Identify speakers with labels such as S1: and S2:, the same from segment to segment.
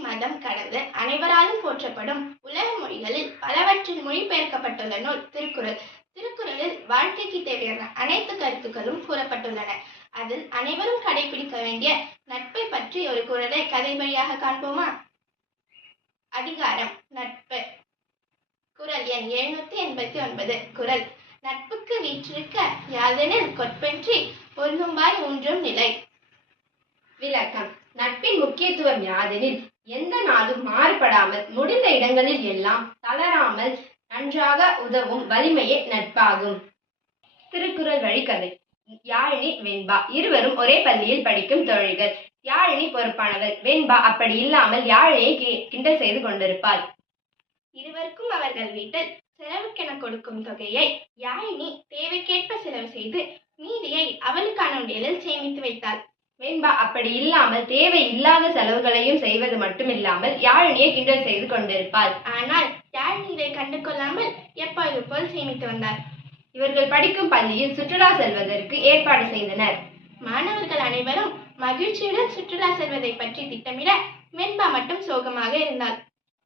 S1: மதம் கடந்து அனைவராலும் போற்றப்படும் உலக மொழிகளில் பலவற்றில் மொழிபெயர்க்கப்பட்டுள்ள நூல் திருக்குறள். திருக்குறளில் வாழ்க்கைக்கு தேவையான அனைத்து கருத்துக்களும் கூறப்பட்டுள்ளன. அதில் அனைவரும் கடைபிடிக்க வேண்டிய நட்பை பற்றி ஒரு குரலை கதை வழியாக காண்போமா? அதிகாரம் நட்பு. குறள் எண் எழுநூத்தி எண்பத்தி ஒன்பது. குறள் நட்புக்கு வீற்றிருக்க யாதெனில் கொற்பென்றி பொருந்தும்பாய் ஊன்றும் நிலை.
S2: விளக்கம் நட்பின் முக்கியத்துவம் யாதெனில் எந்த நாளும் மாறுபடாமல் முடிந்த இடங்களில் எல்லாம் தளராமல் நன்றாக உதவும் வலிமையே நட்பாகும். திருக்குறள் வழிக்கதை. யாழினி வெண்பா. இருவரும் ஒரே பள்ளியில் படிக்கும் தோழிகள். யாழினி பொறுப்பானவர் வெண்பா அப்படி இல்லாமல் யாழினியை கி- கிண்டல் செய்து கொண்டிருப்பாள்.
S1: இருவருக்கும் அவர்கள் வீட்டில் செலவுக்கென கொடுக்கும் தொகையை யாழினி தேவைக்கேற்ப செலவு செய்து மீதியை அவளுக்கான உண்டியலில் சேமித்து வைத்தாள்.
S2: வெண்பா அப்படி இல்லாமல் தேவை இல்லாத செலவுகளையும் செய்வது மட்டுமில்லாமல் யாழினியை கிண்டல் செய்து கொண்டிருப்பாள்.
S1: ஆனால் யாழினி இதை கண்டு கொள்ளாமல் எப்பொழுது போல் சேமித்து வந்தார்?
S2: இவர்கள் படிக்கும் பள்ளியில் சுற்றுலா செல்வதற்கு ஏற்பாடு செய்தனர்.
S1: மாணவர்கள் அனைவரும் மகிழ்ச்சியுடன் சுற்றுலா செல்வதை பற்றி திட்டமிட வெண்பா மட்டும் சோகமாக இருந்தாள்.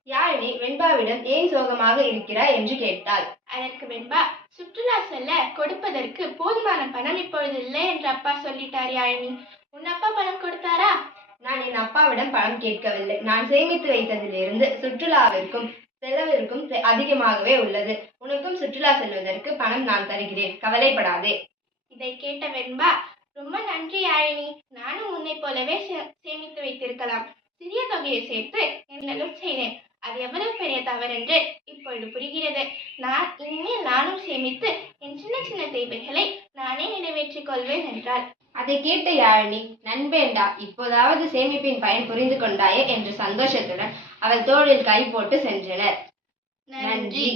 S2: யாழினி வெண்பாவிடம் ஏன் சோகமாக இருக்கிறாய்? என்று கேட்டாள்.
S1: அதற்கு வெண்பா சுற்றுலா செல்ல கொடுப்பதற்கு போதுமான பணம் இப்பொழுது இல்லை என்று அப்பா சொல்லிட்டார் யாழினி. உன் அப்பா பணம் கொடுத்தாரா?
S2: நான் என் அப்பாவிடம் பணம் கேட்கவில்லை. நான் சேமித்து வைத்ததிலிருந்து சுற்றுலாவிற்கும் செலவிற்கும் அதிகமாகவே உள்ளது. உனக்கும் சுற்றுலா செல்வதற்கு பணம் நான் தருகிறேன். கவலைப்படாதே.
S1: இதை கேட்ட வெண்பா ரொம்ப நன்றி யாழினி நானும் உன்னை போலவே சே- சேமித்து வைத்திருக்கலாம். சிறிய தொகையை சேர்த்து என்னலும் செய்தேன். அது எவ்வளவு பெரிய தவறென்று இப்பொழுது புரிகிறது. நான் இனிமேல் நானும் சேமித்து என் சின்ன சின்ன தேவைகளை நானே நிறைவேற்றிக் கொள்வேன் என்றாள்.
S2: அதை கேட்ட யாழினி நண்பேண்டா இப்போதாவது சேமிப்பின் பயன் புரிந்து கொண்டாயே என்று சந்தோஷத்துடன் அவள் தோளில் கை போட்டு சென்றனர்.
S1: நன்றி.
S2: நன்றி